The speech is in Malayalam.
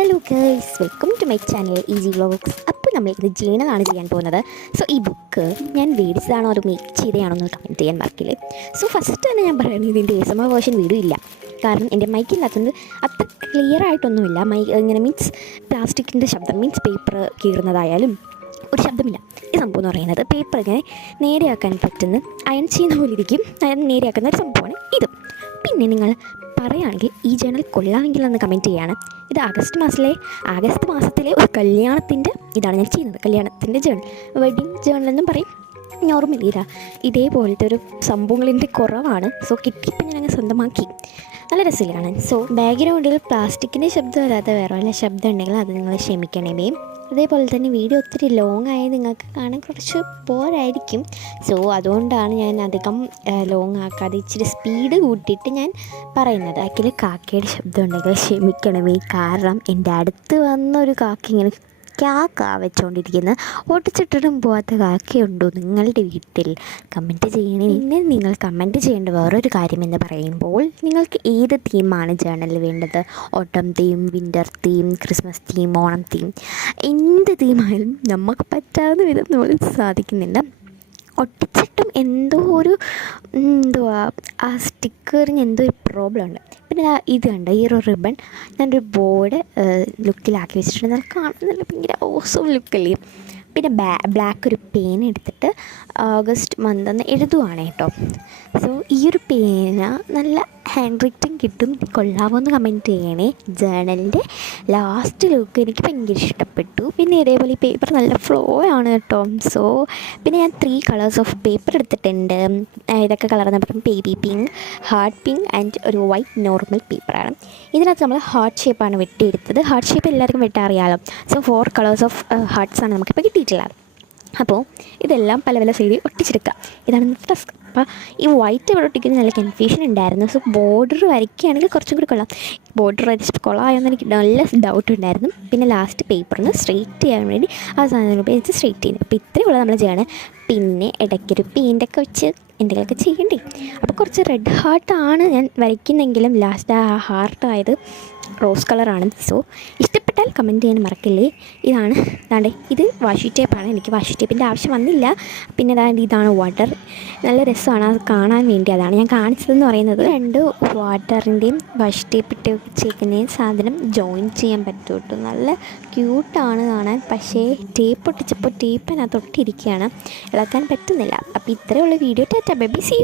Hello girls, welcome to my channel easy vlogs. അപ്പോൾ നമ്മളിത് ജേണലാണ് ചെയ്യാൻ പോകുന്നത്. സോ ഈ ബുക്ക് ഞാൻ മേടിച്ചതാണോ അത് മേക്ക് ചെയ്തതാണോ എന്ന് കമൻറ്റ് ചെയ്യാൻ മറക്കില്ലേ. സോ ഫസ്റ്റ് തന്നെ ഞാൻ പറയുന്നത് ഇതിൻ്റെ ASMR വേർഷൻ വീഡിയോ ഇല്ല, കാരണം എൻ്റെ മൈക്കിനകത്തുനിന്ന് അത്ര ക്ലിയർ ആയിട്ടൊന്നുമില്ല. ഇങ്ങനെ മീൻസ് പ്ലാസ്റ്റിക്കിൻ്റെ ശബ്ദം, മീൻസ് പേപ്പർ കീറുന്നതായാലും ഒരു ശബ്ദമില്ല. ഈ സംഭവം എന്ന് പറയുന്നത് പേപ്പർ ഇങ്ങനെ നേരെയാക്കാൻ പറ്റുന്ന അയൺ ചെയ്യുന്ന പോലെ ഇരിക്കും. അയൺ നേരെയാക്കുന്ന ഒരു സംഭവമാണ് ഇത്. പിന്നെ നിങ്ങൾ പറയുകയാണെങ്കിൽ ഈ ജേണൽ കൊള്ളാമെങ്കിൽ എന്ന് കമൻറ്റ് ചെയ്യുകയാണ്. ഇത് ആഗസ്റ്റ് മാസത്തിലെ ഒരു കല്യാണത്തിൻ്റെ ഇതാണ് ഞാൻ ചെയ്യുന്നത്. കല്യാണത്തിൻ്റെ ജേണൽ, വെഡിങ് ജേണൽ എന്നും പറയും. നോർമൽ ഇതേപോലത്തെ ഒരു സംഭവങ്ങളിൻ്റെ കുറവാണ്. സോ കിട്ടിയപ്പോൾ ഞാൻ അങ്ങ് സ്വന്തമാക്കി. നല്ല രസമില്ല കാണാൻ. സോ ബാക്ക്ഗ്രൗണ്ടിൽ പ്ലാസ്റ്റിക്കിൻ്റെ ശബ്ദം വരാത്ത വേറെ വല്ല ശബ്ദം ഉണ്ടെങ്കിൽ അത് നിങ്ങൾ ക്ഷമിക്കണമേ. അതേപോലെ തന്നെ വീഡിയോ ഒത്തിരി ലോങ് ആയി നിങ്ങൾക്ക് കാണാൻ കുറച്ച് ബോറായിരിക്കും. സോ അതുകൊണ്ടാണ് ഞാൻ അധികം ലോങ് ആക്കാതെ ഇച്ചിരി സ്പീഡ് കൂട്ടിയിട്ട് ഞാൻ പറയുന്നത്. അതിൽ കാക്കയുടെ ശബ്ദം ഉണ്ടെങ്കിൽ ക്ഷമിക്കണമേ, കാരണം എൻ്റെ അടുത്ത് വന്നൊരു കാക്ക ഇങ്ങനെ കാക്ക വെച്ചുകൊണ്ടിരിക്കുന്നത്. ഓട്ടിച്ചിട്ടിട്ടും പോകാത്ത കാക്കയുണ്ടോ നിങ്ങളുടെ വീട്ടിൽ? കമൻറ്റ് ചെയ്യണേ. പിന്നെ നിങ്ങൾ കമൻറ്റ് ചെയ്യേണ്ട വേറൊരു കാര്യം എന്ന് പറയുമ്പോൾ, നിങ്ങൾക്ക് ഏത് തീമാണ് ജേണലിൽ വേണ്ടത്? ഓട്ടം theme, winter theme, Christmas theme, Onam theme, എന്ത് തീമായാലും നമുക്ക് പറ്റാവുന്ന വിധം നമ്മൾ സാധിക്കുന്നില്ല. ഒട്ടിച്ചിട്ടും ആ സ്റ്റിക്കറിന് എന്തോ ഒരു പ്രോബ്ലം ഉണ്ട്. പിന്നെ ഇത് കണ്ട ഈ ഒരു റിബൺ ഞാനൊരു ബോർഡ് ലുക്കിലാക്കി വെച്ചിട്ടുണ്ട്. നല്ല കാണുന്നില്ല, ഭയങ്കര ഓസം ലുക്കല്ലേ. പിന്നെ ബ്ലാക്ക് ഒരു പേന എടുത്തിട്ട് ഓഗസ്റ്റ് മന്തെന്ന് എഴുതുവാണ് കേട്ടോ. സോ ഈ ഒരു പേന നല്ല ഹാൻഡ് റൈറ്റിംഗ് കിട്ടും, കൊള്ളാമെന്ന് കമൻറ്റ് ചെയ്യണേ. ജേണലിൻ്റെ ലാസ്റ്റ് ലുക്ക് എനിക്ക് ഭയങ്കര ഇഷ്ടപ്പെട്ടു. പിന്നെ ഇതേപോലെ ഈ പേപ്പർ നല്ല ഫ്ലോ ആണ് കേട്ടോ. സോ പിന്നെ ഞാൻ 3 കളേഴ്സ് ഓഫ് പേപ്പർ എടുത്തിട്ടുണ്ട്. ഇതൊക്കെ കളർന്ന് പറയും baby pink, heart pink and ഒരു വൈറ്റ് നോർമൽ പേപ്പറാണ്. ഇതിനകത്ത് നമ്മൾ ഹാർട്ട് ഷേപ്പാണ് വെട്ടിയെടുത്തത്. ഹാർട്ട് ഷേപ്പ് എല്ലാവർക്കും വെട്ടാറിയാലോ. സോ 4 കളേഴ്സ് ഓഫ് ഹാർട്ട്സാണ് നമുക്കിപ്പോൾ കിട്ടിയിട്ടുള്ളത്. അപ്പോൾ ഇതെല്ലാം പല സൈഡിൽ ഒട്ടിച്ചെടുക്കുക. ഇതാണ് ടാസ്ക്. അപ്പോൾ ഈ വൈറ്റ് ഇവിടെ ഒട്ടിക്കുന്ന നല്ല കൺഫ്യൂഷൻ ഉണ്ടായിരുന്നു. സോ ബോർഡർ വരയ്ക്കുകയാണെങ്കിൽ കുറച്ചും കൂടി കൊള്ളാം. ബോർഡർ വരച്ചിട്ട് കൊള്ളാമെന്ന് എനിക്ക് നല്ല ഡൗട്ട് ഉണ്ടായിരുന്നു. പിന്നെ ലാസ്റ്റ് പേപ്പറിന് സ്ട്രെയിറ്റ് ചെയ്യാൻ വേണ്ടി ആ സാധനം ഉപയോഗിച്ച് സ്ട്രെയിറ്റ് ചെയ്യുന്നത്. അപ്പോൾ ഇത്രയേ ഉള്ളൂ നമ്മൾ ചെയ്യണം. പിന്നെ ഇടയ്ക്കൊരു പെയിൻ്റൊക്കെ വെച്ച് എന്തെങ്കിലുമൊക്കെ ചെയ്യണ്ടേ. അപ്പോൾ കുറച്ച് റെഡ് ഹാർട്ടാണ് ഞാൻ വരയ്ക്കുന്നെങ്കിലും ലാസ്റ്റ് ആ ഹാർട്ടായത് റോസ് കളറാണ്. സോ ഇഷ്ടപ്പെട്ടാൽ കമൻറ്റ് ചെയ്യാൻ മറക്കില്ലേ. ഇത് വാഷി ടേപ്പാണ്. എനിക്ക് വാഷി ടേപ്പിൻ്റെ ആവശ്യം വന്നില്ല. പിന്നെ ഇതാണ് വാട്ടർ. നല്ല രസമാണ് അത് കാണാൻ വേണ്ടി. അതാണ് ഞാൻ കാണിച്ചതെന്ന് പറയുന്നത്. 2 വാട്ടറിൻ്റെയും വാഷി ടേപ്പ് ഇട്ട് വെച്ചേക്കുന്നതിന് സാധനം ജോയിൻ ചെയ്യാൻ പറ്റും കേട്ടോ. നല്ല ക്യൂട്ടാണ് കാണാൻ. പക്ഷേ ടേപ്പ് ഒട്ടിച്ചപ്പോൾ ടേപ്പ് അതിനകത്ത് ഒട്ടിയിരിക്കുകയാണ്, ഇളക്കാൻ പറ്റുന്നില്ല. അപ്പോൾ ഇത്രയുള്ള video. Tata bye bye, see U.